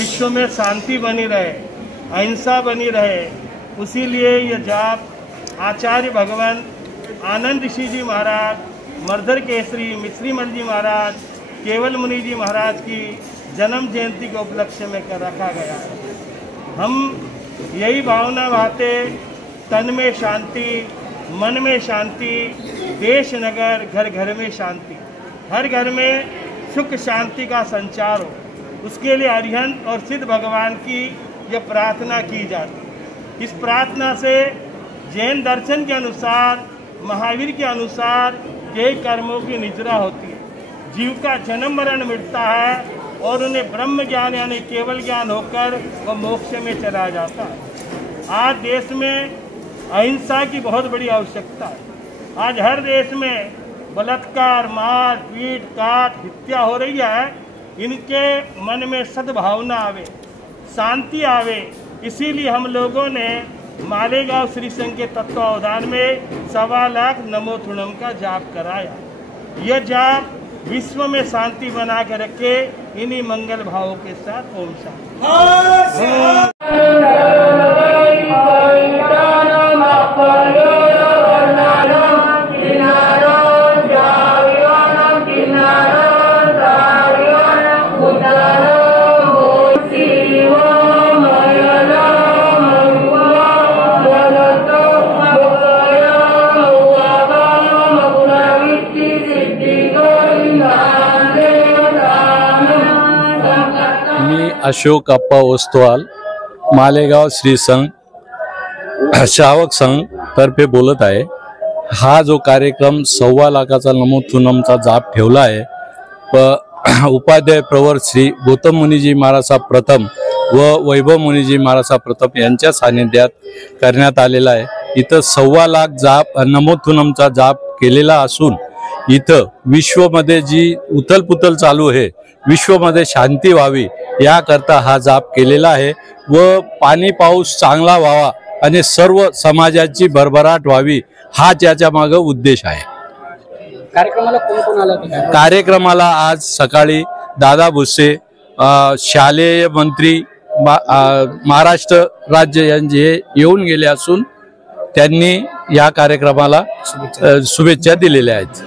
विश्व में शांति बनी रहे, अहिंसा बनी रहे, उसी लिए ये जाप आचार्य भगवान आनंद ऋषि जी महाराज, मर्धर केसरी मिश्रीमल जी महाराज, केवल मुनि जी महाराज की जन्म जयंती के उपलक्ष्य में कर रखा गया है। हम यही भावना भाते, तन में शांति, मन में शांति, देश नगर घर घर में शांति, हर घर में सुख शांति का संचार हो, उसके लिए अरिहंत और सिद्ध भगवान की ये प्रार्थना की जाती। इस प्रार्थना से जैन दर्शन के अनुसार, महावीर के अनुसार कई कर्मों की निद्रा होती है। जीव का जन्म मरण मिटता है और उन्हें ब्रह्म ज्ञान यानी केवल ज्ञान होकर वह मोक्ष में चला जाता है। आज देश में अहिंसा की बहुत बड़ी आवश्यकता है। आज हर देश में बलात्कार, मार पीट, काट, हत्या हो रही है। इनके मन में सद्भावना आवे, शांति आवे, इसीलिए हम लोगों ने मालेगांव श्री संघ के तत्वावधान में 1.25 लाख नमो थुणम का जाप कराया। यह जाप विश्व में शांति बना के रखे, इन्हीं मंगल भावों के साथ ओम शांति। अशोक अप्पा ओस्तवाल, मालेगाव श्री संघ श्रावक संघ तर्फे बोलत आहे। हा जो कार्यक्रम 1.25 लाखाचा नमो थुणमचा जाप ठेवला आहे, उपाध्याय प्रवर श्री गौतम मुनिजी महाराज प्रथम व वैभव मुनिजी महाराज प्रथम यांच्या सानिध्यात करण्यात आलेला आहे। इथं 1.25 लाख जाप नमो थुणमचा जाप केलेला असून इथं विश्वमध्ये जी उथलपुथल चालू आहे, विश्वमध्ये शांती व्हावी याकरता हा जाप केलेला आहे व पाणी पाऊस चांगला व्हावा आणि सर्व समाजाची भरभराट व्हावी हा त्याच्या मागे उद्देश आहे। कार्यक्रमाला कोण कोण आलं? कार्यक्रमाला आज सकाळी दादा भुसे, शालेय मंत्री महाराष्ट्र राज्य यांचे येऊन गेले असून त्यांनी या कार्यक्रमाला शुभेच्छा दिलेल्या आहेत।